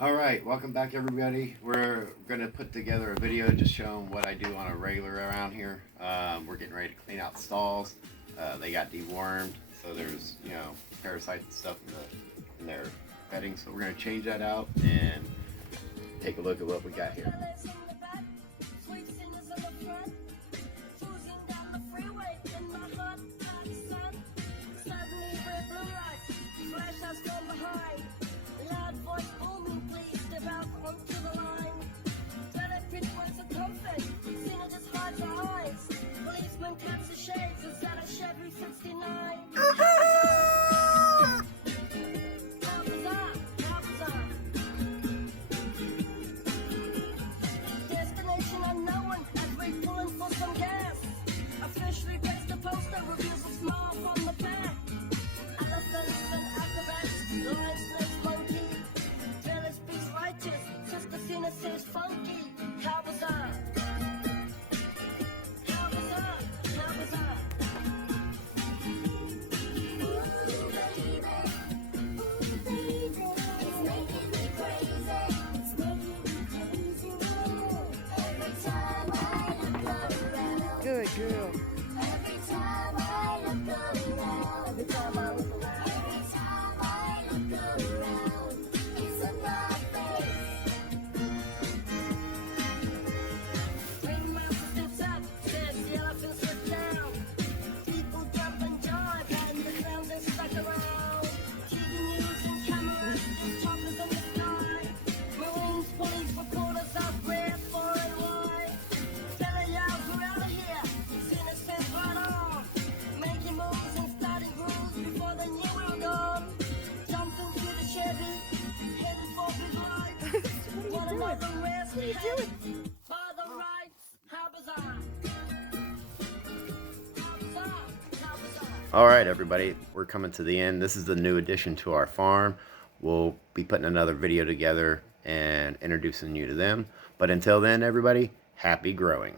All right, welcome back, everybody. We're gonna put together a video just showing what I do on a regular around here. We're getting ready to clean out the stalls. They got dewormed, so there's parasites and stuff in their bedding. So we're gonna change that out and take a look at what we got here. Says funky, how was I? How was I? How was I? Ooh, baby, it's making me crazy. It's making me crazy. Every time I look around. Good girl. Every time I look around. Every time I look around. Every time I look around. It's in my face. What are you doing? All right, everybody, we're coming to the end. This is the new addition to our farm. We'll be putting another video together and introducing you to them. But until then, everybody, happy growing.